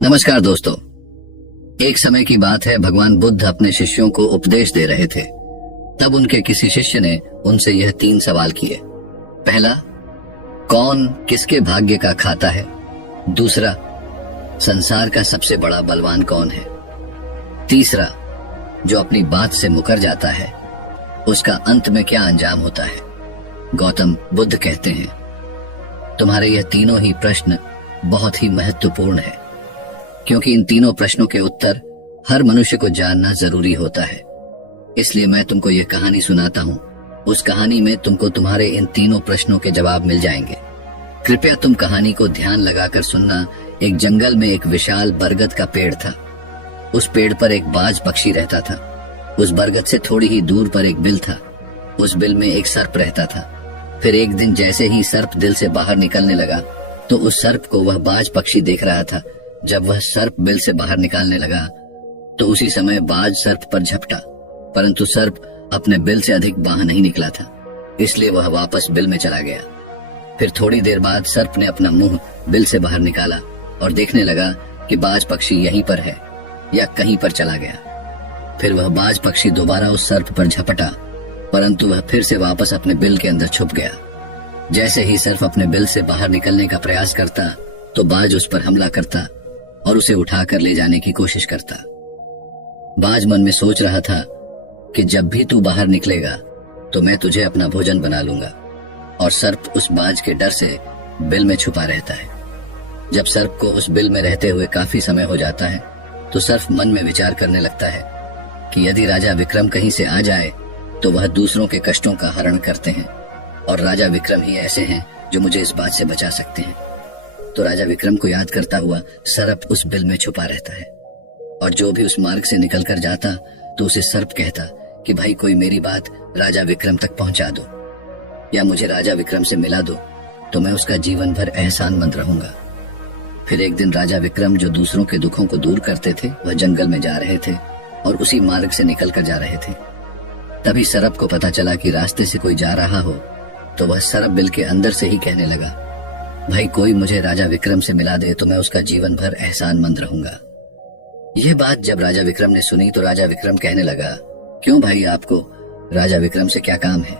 नमस्कार दोस्तों। एक समय की बात है, भगवान बुद्ध अपने शिष्यों को उपदेश दे रहे थे। तब उनके किसी शिष्य ने उनसे यह 3 सवाल किए। पहला, कौन किसके भाग्य का खाता है? दूसरा, संसार का सबसे बड़ा बलवान कौन है? तीसरा, जो अपनी बात से मुकर जाता है उसका अंत में क्या अंजाम होता है? गौतम बुद्ध कहते हैं, तुम्हारे यह तीनों ही प्रश्न बहुत ही महत्वपूर्ण है, क्योंकि इन तीनों प्रश्नों के उत्तर हर मनुष्य को जानना जरूरी होता है। इसलिए मैं तुमको यह कहानी सुनाता हूँ। उस कहानी में तुमको तुम्हारे इन तीनों प्रश्नों के जवाब मिल जाएंगे। कृपया तुम कहानी को ध्यान लगाकर सुनना। एक जंगल में एक विशाल बरगद का पेड़ था। उस पेड़ पर एक बाज पक्षी रहता था। उस बरगद से थोड़ी ही दूर पर एक बिल था। उस बिल में एक सर्प रहता था। फिर एक दिन जैसे ही सर्प दिल से बाहर निकलने लगा तो उस सर्प को वह बाज पक्षी देख रहा था। जब वह सर्प बिल से बाहर निकालने लगा तो उसी समय बाज सर्प पर झपटा, परंतु सर्प अपने बिल से अधिक बाहर नहीं निकला था, इसलिए वह वापस बिल में चला गया। फिर थोड़ी देर बाद सर्प ने अपना मुंह बिल से बाहर निकाला और देखने लगा कि बाज पक्षी यहीं पर है या कहीं पर चला गया। फिर वह बाज पक्षी दोबारा उस सर्प पर झपटा, परंतु वह फिर से वापस अपने बिल के अंदर छुप गया। जैसे ही सर्प अपने बिल से बाहर निकलने का प्रयास करता तो बाज उस पर हमला करता और उसे उठाकर ले जाने की कोशिश करता। बाज मन में सोच रहा था कि जब भी तू बाहर निकलेगा तो मैं तुझे अपना भोजन बना लूंगा, और सर्प उस बाज के डर से बिल में छुपा रहता है। जब सर्प को उस बिल में रहते हुए काफी समय हो जाता है तो सर्प मन में विचार करने लगता है कि यदि राजा विक्रम कहीं से आ जाए तो वह दूसरों के कष्टों का हरण करते हैं, और राजा विक्रम ही ऐसे हैं जो मुझे इस बात से बचा सकते हैं। तो राजा विक्रम को याद करता हुआ सर्प उस बिल में छुपा रहता है, और जो भी उस मार्ग से निकलकर जाता तो उसे सर्प कहता कि भाई कोई मेरी बात राजा विक्रम तक पहुंचा दो, या मुझे राजा विक्रम से मिला दो तो मैं उसका जीवन भर एहसानमंद रहूंगा। फिर एक दिन राजा विक्रम, जो दूसरों के दुखों को दूर करते थे, वह जंगल में जा रहे थे और उसी मार्ग से निकल कर जा रहे थे। तभी सर्प को पता चला कि रास्ते से कोई जा रहा हो, तो वह सर्प बिल के अंदर से ही कहने लगा, भाई कोई मुझे राजा विक्रम से मिला दे तो मैं उसका जीवन भर एहसानमंद रहूंगा। यह बात जब राजा विक्रम ने सुनी तो राजा विक्रम कहने लगा, क्यों भाई, आपको राजा विक्रम से क्या काम है?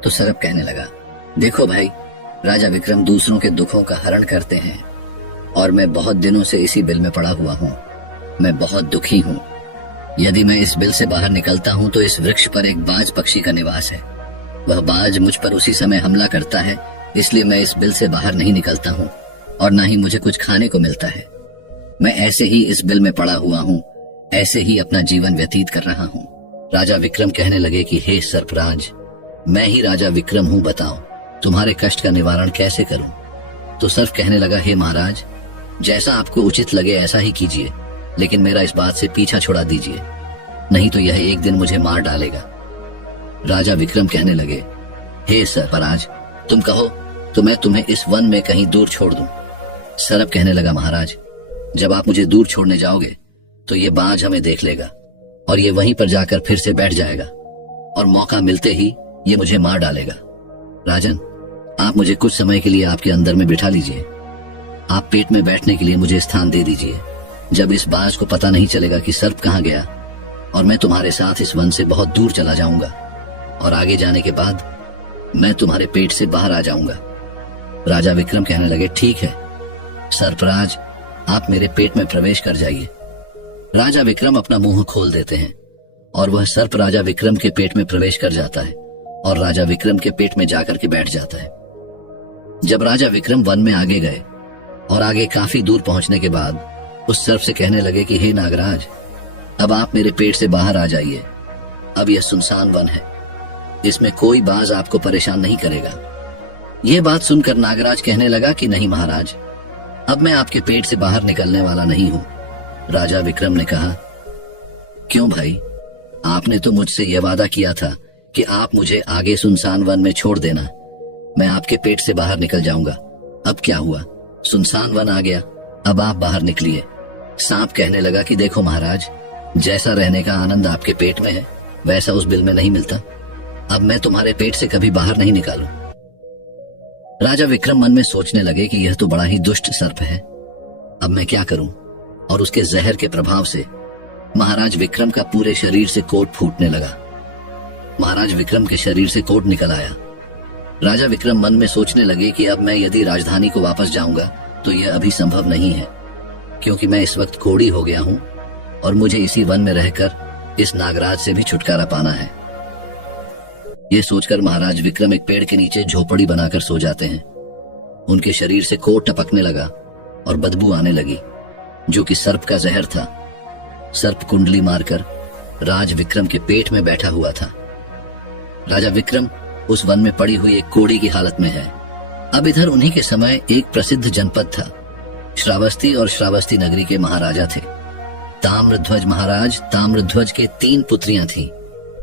तो सर्प कहने लगा, देखो भाई, राजा विक्रम दूसरों के दुखों का हरण करते हैं और मैं बहुत दिनों से इसी बिल में पड़ा हुआ हूँ। मैं बहुत दुखी हूँ। यदि मैं इस बिल से बाहर निकलता हूँ तो इस वृक्ष पर एक बाज पक्षी का निवास है। वह बाज मुझ पर उसी समय हमला करता है, इसलिए मैं इस बिल से बाहर नहीं निकलता हूँ और ना ही मुझे कुछ खाने को मिलता है। मैं ऐसे ही इस बिल में पड़ा हुआ हूँ, ऐसे ही अपना जीवन व्यतीत कर रहा हूँ। राजा विक्रम कहने लगे कि हे सर्पराज, मैं ही राजा विक्रम हूँ, बताओ तुम्हारे कष्ट का निवारण कैसे करूं? तो सर्प कहने लगा, हे महाराज, जैसा आपको उचित लगे ऐसा ही कीजिए, लेकिन मेरा इस बात से पीछा छुड़ा दीजिए, नहीं तो यह एक दिन मुझे मार डालेगा। राजा विक्रम कहने लगे, हे सर्पराज, तुम कहो तो मैं तुम्हें इस वन में कहीं दूर छोड़ दूं। सर्प कहने लगा, महाराज, जब आप मुझे दूर छोड़ने जाओगे तो ये बाज हमें देख लेगा और ये वहीं पर जाकर फिर से बैठ जाएगा और मौका मिलते ही ये मुझे मार डालेगा। राजन, आप मुझे कुछ समय के लिए आपके अंदर में बिठा लीजिए। आप पेट में बैठने के लिए मुझे स्थान दे दीजिए। जब इस बाज को पता नहीं चलेगा कि सर्प कहाँ गया, और मैं तुम्हारे साथ इस वन से बहुत दूर चला जाऊंगा, और आगे जाने के बाद मैं तुम्हारे पेट से बाहर आ जाऊंगा। राजा विक्रम कहने लगे, ठीक है सर्पराज, आप मेरे पेट में प्रवेश कर जाइए। राजा विक्रम अपना मुंह खोल देते हैं और वह सर्प राजा विक्रम के पेट में प्रवेश कर जाता है और राजा विक्रम के पेट में जाकर के बैठ जाता है। जब राजा विक्रम वन में आगे गए और आगे काफी दूर पहुंचने के बाद उस सर्प से कहने लगे कि हे नागराज, अब आप मेरे पेट से बाहर आ जाइए। अब यह सुनसान वन है, इसमें कोई बाज आपको परेशान नहीं करेगा। यह बात सुनकर नागराज कहने लगा कि नहीं महाराज, अब मैं आपके पेट से बाहर निकलने वाला नहीं हूं। राजा विक्रम ने कहा, क्यों भाई, आपने तो मुझसे यह वादा किया था कि आप मुझे आगे सुनसान वन में छोड़ देना, मैं आपके पेट से बाहर निकल जाऊंगा। अब क्या हुआ, सुनसान वन आ गया, अब आप बाहर निकलिए। सांप कहने लगा कि देखो महाराज, जैसा रहने का आनंद आपके पेट में है वैसा उस बिल में नहीं मिलता। अब मैं तुम्हारे पेट से कभी बाहर नहीं निकालूं। राजा विक्रम मन में सोचने लगे कि यह तो बड़ा ही दुष्ट सर्प है, अब मैं क्या करूं? और उसके जहर के प्रभाव से महाराज विक्रम का पूरे शरीर से कोट फूटने लगा। महाराज विक्रम के शरीर से कोट निकल आया। राजा विक्रम मन में सोचने लगे कि अब मैं यदि राजधानी को वापस जाऊंगा तो यह अभी संभव नहीं है, क्योंकि मैं इस वक्त कोढ़ी हो गया हूं और मुझे इसी वन में रहकर इस नागराज से भी छुटकारा पाना है। यह सोचकर महाराज विक्रम एक पेड़ के नीचे झोपड़ी बनाकर सो जाते हैं। उनके शरीर से कोट टपकने लगा और बदबू आने लगी, जो कि सर्प का जहर था। सर्प कुंडली मारकर राज विक्रम के पेट में बैठा हुआ था। राजा विक्रम उस वन में पड़ी हुई एक कोढ़ी की हालत में है। अब इधर उन्हीं के समय एक प्रसिद्ध जनपद था। श्रावस्ती और श्रावस्ती नगरी के महाराजा थे ताम्रध्वज महाराज। ताम्रध्वज के 3 पुत्रियां थीं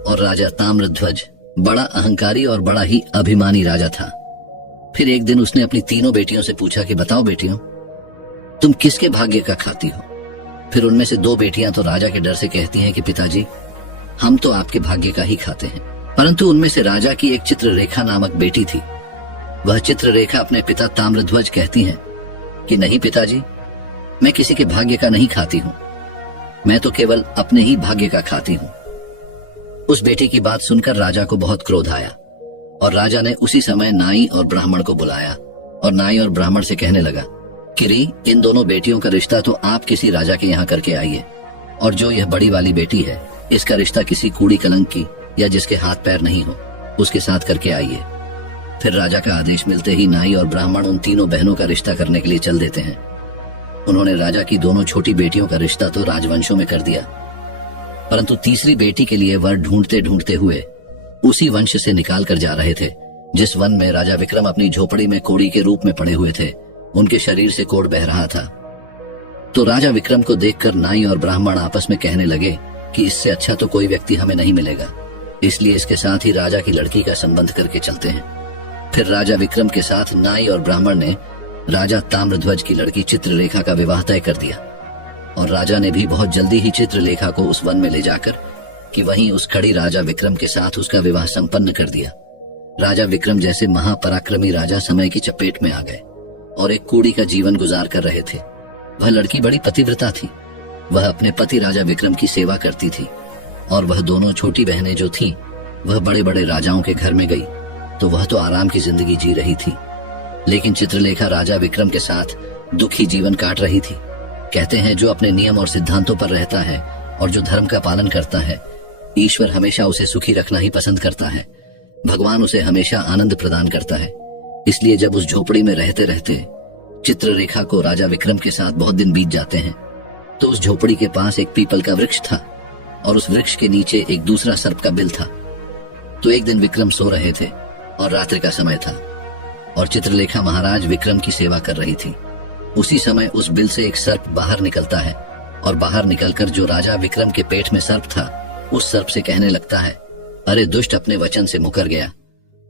और राजा ताम्रध्वज बड़ा अहंकारी और बड़ा ही अभिमानी राजा था। फिर एक दिन उसने अपनी तीनों बेटियों से पूछा कि बताओ बेटियों, तुम किसके भाग्य का खाती हो? फिर उनमें से 2 बेटियां तो राजा के डर से कहती हैं कि पिताजी, हम तो आपके भाग्य का ही खाते हैं। परंतु उनमें से राजा की एक चित्ररेखा नामक बेटी थी। वह चित्ररेखा अपने पिता ताम्रध्वज कहती है कि नहीं पिताजी, मैं किसी के भाग्य का नहीं खाती हूँ, मैं तो केवल अपने ही भाग्य का खाती हूँ। उस बेटी की बात सुनकर राजा को बहुत क्रोध आया और राजा ने उसी समय नाई और ब्राह्मण को बुलाया और नाई और ब्राह्मण से कहने लगा, किरी, इन दोनों बेटियों का रिश्ता तो आप किसी राजा के यहाँ करके आइए, और जो यह बड़ी वाली बेटी है इसका रिश्ता किसी कूड़ी कलंक की या जिसके हाथ पैर नहीं हो उसके साथ करके आइए। फिर राजा का आदेश मिलते ही नाई और ब्राह्मण उन तीनों बहनों का रिश्ता करने के लिए चल देते हैं। उन्होंने राजा की दोनों छोटी बेटियों का रिश्ता तो राजवंशों में कर दिया, परंतु तीसरी बेटी के लिए वर ढूंढते ढूंढते हुए उसी वंश से निकाल कर जा रहे थे जिस वन में राजा विक्रम अपनी झोपड़ी में कोढ़ी के रूप में पड़े हुए थे। उनके शरीर से कोढ़ बह रहा था। तो राजा विक्रम को देखकर नाई और ब्राह्मण आपस में कहने लगे कि इससे अच्छा तो कोई व्यक्ति हमें नहीं मिलेगा, इसलिए इसके साथ ही राजा की लड़की का संबंध करके चलते हैं। फिर राजा विक्रम के साथ नाई और ब्राह्मण ने राजा ताम्रध्वज की लड़की चित्रलेखा का विवाह तय कर दिया और राजा ने भी बहुत जल्दी ही चित्रलेखा को उस वन में ले जाकर कि वहीं उस खड़ी राजा विक्रम के साथ उसका विवाह संपन्न कर दिया। राजा विक्रम जैसे महापराक्रमी राजा समय की चपेट में आ गए और एक कूड़ी का जीवन गुजार कर रहे थे। वह लड़की बड़ी पतिव्रता थी। वह अपने पति राजा विक्रम की सेवा करती थी और वह दोनों छोटी बहनें जो थीं, वह बड़े बड़े राजाओं के घर में गई तो वह तो आराम की जिंदगी जी रही थी, लेकिन चित्रलेखा राजा विक्रम के साथ दुखी जीवन काट रही थी। कहते हैं जो अपने नियम और सिद्धांतों पर रहता है और जो धर्म का पालन करता है, ईश्वर हमेशा उसे सुखी रखना ही पसंद करता है। भगवान उसे हमेशा आनंद प्रदान करता है। इसलिए जब उस झोपड़ी में रहते रहते चित्ररेखा को राजा विक्रम के साथ बहुत दिन बीत जाते हैं, तो उस झोपड़ी के पास एक पीपल का वृक्ष था और उस वृक्ष के नीचे एक दूसरा सर्प का बिल था। तो एक दिन विक्रम सो रहे थे और रात्रि का समय था और चित्रलेखा महाराज विक्रम की सेवा कर रही थी। उसी समय उस बिल से एक सर्प बाहर निकलता है और बाहर निकलकर जो राजा विक्रम के पेट में सर्प था, उस सर्प से कहने लगता है, अरे दुष्ट, अपने वचन से मुकर गया।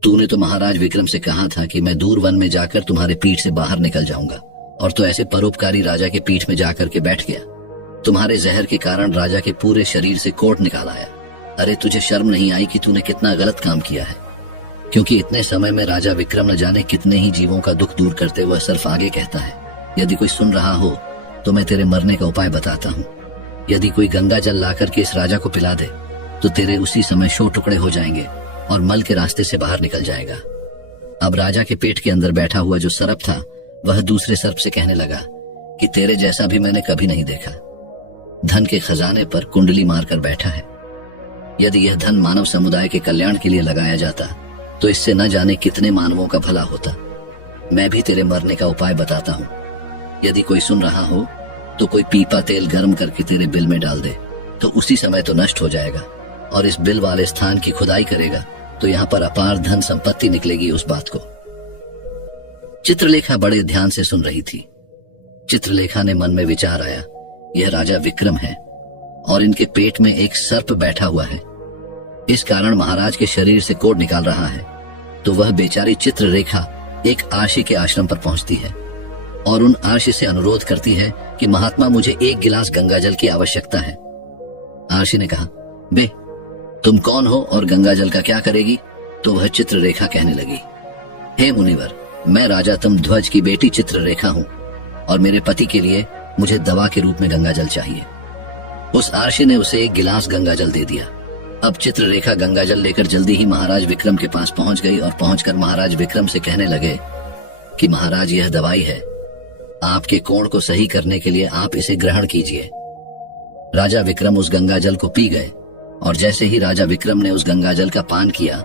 तूने तो महाराज विक्रम से कहा था कि मैं दूर वन में जाकर तुम्हारे पीठ से बाहर निकल जाऊंगा, और तो ऐसे परोपकारी राजा के पीठ में जाकर के बैठ गया। तुम्हारे जहर के कारण राजा के पूरे शरीर से कोढ़ निकाल आया। अरे तुझे शर्म नहीं आई कि तूने कितना गलत काम किया है? क्योंकि इतने समय में राजा विक्रम न जाने कितने ही जीवों का दुख दूर करते हुए सर्प आगे कहता है, यदि कोई सुन रहा हो तो मैं तेरे मरने का उपाय बताता हूँ। यदि कोई गंगा जल लाकर के इस राजा को पिला दे तो तेरे उसी समय 100 टुकड़े हो जाएंगे और मल के रास्ते से बाहर निकल जाएगा। अब राजा के पेट के अंदर बैठा हुआ जो सर्प था, वह दूसरे सर्प से कहने लगा कि तेरे जैसा भी मैंने कभी नहीं देखा। धन के खजाने पर कुंडली मारकर बैठा है। यदि यह धन मानव समुदाय के कल्याण के लिए लगाया जाता तो इससे न जाने कितने मानवों का भला होता। मैं भी तेरे मरने का उपाय बताता हूँ। यदि कोई सुन रहा हो तो कोई पीपा तेल गर्म करके तेरे बिल में डाल दे तो उसी समय तो नष्ट हो जाएगा, और इस बिल वाले स्थान की खुदाई करेगा तो यहाँ पर अपार धन संपत्ति निकलेगी। उस बात को चित्रलेखा बड़े ध्यान से सुन रही थी। चित्रलेखा ने मन में विचार आया, यह राजा विक्रम है और इनके पेट में एक सर्प बैठा हुआ है, इस कारण महाराज के शरीर से कोढ़ निकाल रहा है। तो वह बेचारी चित्ररेखा एक आशी के आश्रम पर पहुंचती है और उन आशी से अनुरोध करती है कि महात्मा, मुझे 1 गिलास गंगा जल की आवश्यकता है। आशी ने कहा, बे तुम कौन हो और गंगा जल का क्या करेगी? तो वह चित्ररेखा कहने लगी, हे मुनिवर, मैं राजा ताम्रध्वज की बेटी चित्ररेखा हूँ और मेरे पति के लिए मुझे दवा के रूप में गंगाजल चाहिए। उस आर्षि ने उसे एक गिलास गंगाजल दे दिया। अब चित्ररेखा गंगाजल लेकर जल्दी ही महाराज विक्रम के पास पहुंच गई और पहुंचकर महाराज विक्रम से कहने लगे कि महाराज, यह दवाई है, आपके कोण को सही करने के लिए आप इसे ग्रहण कीजिए। राजा विक्रम उस गंगाजल को पी गए और जैसे ही राजा विक्रम ने उस गंगाजल का पान किया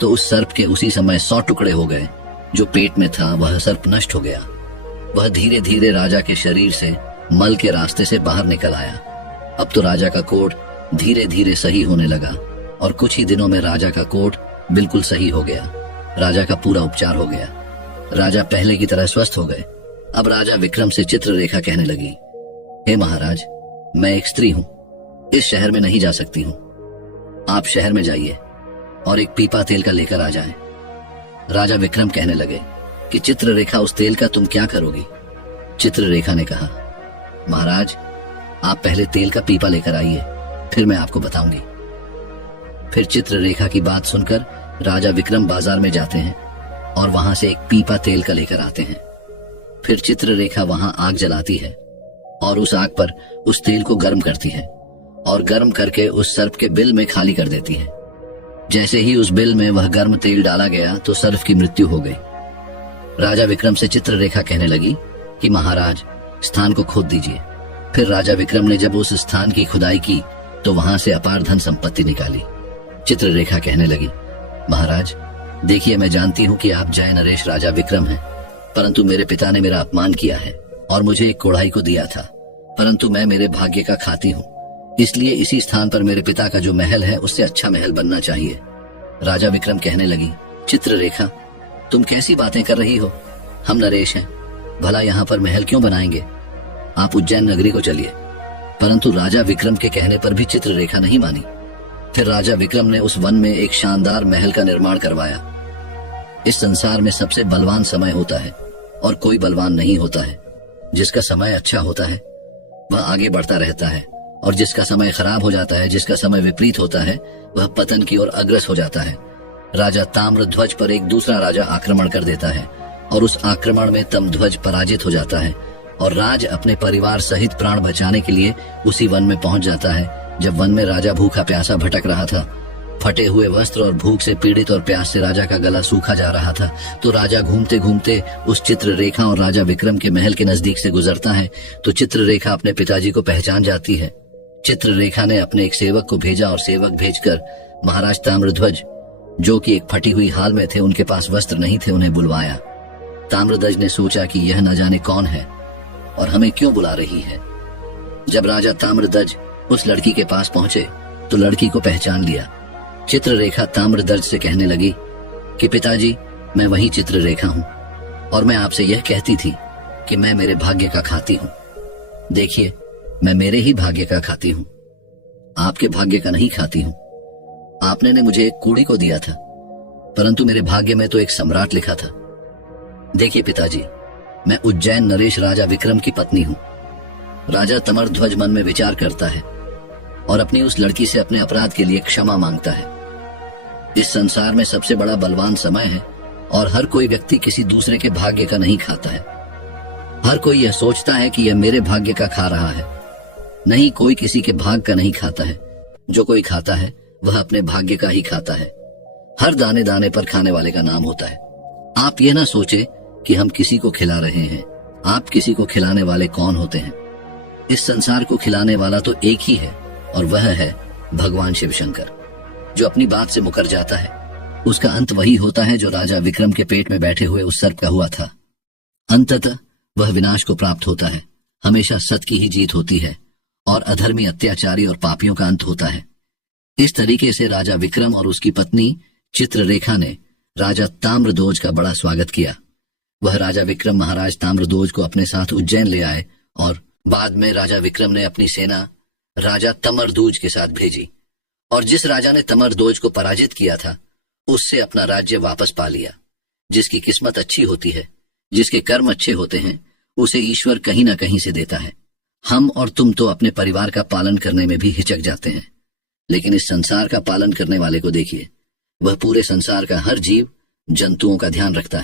तो उस सर्प के उसी समय 100 टुकड़े हो गए। जो पेट में था वह सर्प नष्ट हो गया। वह धीरे धीरे राजा के शरीर से मल के रास्ते से बाहर निकल आया। अब तो राजा का कोढ़ धीरे धीरे सही होने लगा और कुछ ही दिनों में राजा का कोढ़ बिल्कुल सही हो गया। राजा का पूरा उपचार हो गया। राजा पहले की तरह स्वस्थ हो गए। अब राजा विक्रम से चित्ररेखा कहने लगी, हे महाराज, मैं एक स्त्री हूं, इस शहर में नहीं जा सकती हूं। आप शहर में जाइए और एक पीपा तेल का लेकर आ जाएं। राजा विक्रम कहने लगे कि चित्ररेखा, उस तेल का तुम क्या करोगी? चित्ररेखा ने कहा, महाराज, आप पहले तेल का पीपा लेकर आइए, फिर मैं आपको बताऊंगी। फिर चित्ररेखा की बात सुनकर राजा विक्रम बाजार में जाते हैं और वहां से एक पीपा तेल का लेकर आते हैं। फिर चित्ररेखा वहां आग जलाती है और उस आग पर उस तेल को गर्म करती है और गर्म करके उस सर्प के बिल में खाली कर देती है। जैसे ही उस बिल में वह गर्म तेल डाला गया तो सर्प की मृत्यु हो गई। राजा विक्रम से चित्ररेखा कहने लगी कि महाराज, स्थान को खोद दीजिए। फिर राजा विक्रम ने जब उस स्थान की खुदाई की तो वहां से अपार धन संपत्ति निकाली। चित्ररेखा कहने लगी, महाराज, देखिए, मैं जानती हूँ कि आप जय नरेश राजा विक्रम हैं, परंतु मेरे पिता ने मेरा अपमान किया है और मुझे एक कोढ़ाई को दिया था, परंतु मैं मेरे भाग्य का खाती हूँ, इसलिए इसी स्थान पर मेरे पिता का जो महल है उससे अच्छा महल बनना चाहिए। राजा विक्रम कहने लगी, चित्ररेखा, तुम कैसी बातें कर रही हो? हम नरेश हैं, भला यहाँ पर महल क्यों बनाएंगे? आप उज्जैन नगरी को चलिए। परंतु राजा विक्रम के कहने पर भी चित्ररेखा नहीं मानी। फिर राजा विक्रम ने उस वन में एक शानदार महल का निर्माण करवाया। इस संसार में सबसे बलवान समय होता है और कोई बलवान नहीं होता है। जिसका समय अच्छा होता है वह आगे बढ़ता रहता है और जिसका समय खराब हो जाता है, जिसका समय विपरीत होता है, वह पतन की ओर अग्रसर हो जाता है। राजा ताम्रध्वज पर एक दूसरा राजा आक्रमण कर देता है और उस आक्रमण में तमध्वज पराजित हो जाता है और राज अपने परिवार सहित प्राण बचाने के लिए उसी वन में पहुंच जाता है। जब वन में राजा भूखा प्यासा भटक रहा था, फटे हुए वस्त्र और भूख से पीड़ित और प्यास से राजा का गला सूखा जा रहा था, तो राजा घूमते घूमते उस चित्ररेखा और राजा विक्रम के महल के नजदीक से गुजरता है। तो चित्ररेखा अपने पिताजी को पहचान जाती है। चित्ररेखा ने अपने एक सेवक को भेजा और सेवक भेजकर महाराज ताम्रध्वज, जो कि एक फटी हुई हाल में थे, उनके पास वस्त्र नहीं थे, उन्हें बुलवाया। ताम्रध्वज ने सोचा कि यह न जाने कौन है और हमें क्यों बुला रही है। जब राजा ताम्रध्वज उस लड़की के पास पहुंचे तो लड़की को पहचान लिया। चित्ररेखा ताम्रध्वज से कहने लगी कि पिताजी, मैं वही चित्ररेखा हूँ और मैं आपसे यह कहती थी कि मैं मेरे भाग्य का खाती हूँ। देखिए, मैं मेरे ही भाग्य का खाती हूँ, आपके भाग्य का नहीं खाती हूँ। आपने ने मुझे एक कूड़ी को दिया था, परंतु मेरे भाग्य में तो एक सम्राट लिखा था। देखिए पिताजी, मैं उज्जैन नरेश राजा विक्रम की पत्नी हूँ। राजा ताम्रध्वज मन में विचार करता है और अपनी उस लड़की से अपने अपराध के लिए क्षमा मांगता है। इस संसार में सबसे बड़ा बलवान समय है और हर कोई व्यक्ति किसी दूसरे के भाग्य का नहीं खाता है। हर कोई यह सोचता है कि यह मेरे भाग्य का खा रहा है। नहीं, कोई किसी के भाग का नहीं खाता है। जो कोई खाता है वह अपने भाग्य का ही खाता है। हर दाने दाने पर खाने वाले का नाम होता है। आप यह ना सोचे कि हम किसी को खिला रहे हैं। आप किसी को खिलाने वाले कौन होते हैं? इस संसार को खिलाने वाला तो एक ही है और वह है भगवान शिव शंकर। जो अपनी बात से मुकर जाता है उसका अंत वही होता है जो राजा विक्रम के पेट में बैठे हुए उस सर्प का हुआ था। अंततः वह विनाश को प्राप्त होता है। हमेशा सत्य की ही जीत होती है और अधर्मी, अत्याचारी और पापियों का अंत होता है। इस तरीके से राजा विक्रम और उसकी पत्नी चित्ररेखा ने राजा ताम्रध्वज का बड़ा स्वागत किया। वह राजा विक्रम महाराज ताम्रध्वज को अपने साथ उज्जैन ले आए और बाद में राजा विक्रम ने अपनी सेना राजा ताम्रध्वज के साथ भेजी और जिस राजा ने ताम्रध्वज को पराजित किया था उससे अपना राज्य वापस पा लिया। जिसकी किस्मत अच्छी होती है, जिसके कर्म अच्छे होते हैं, उसे ईश्वर कहीं ना कहीं से देता है। हम और तुम तो अपने परिवार का पालन करने में भी हिचक जाते हैं, लेकिन इस संसार का पालन करने वाले को देखिए, वह पूरे संसार का हर जीव जंतुओं का ध्यान रखता है।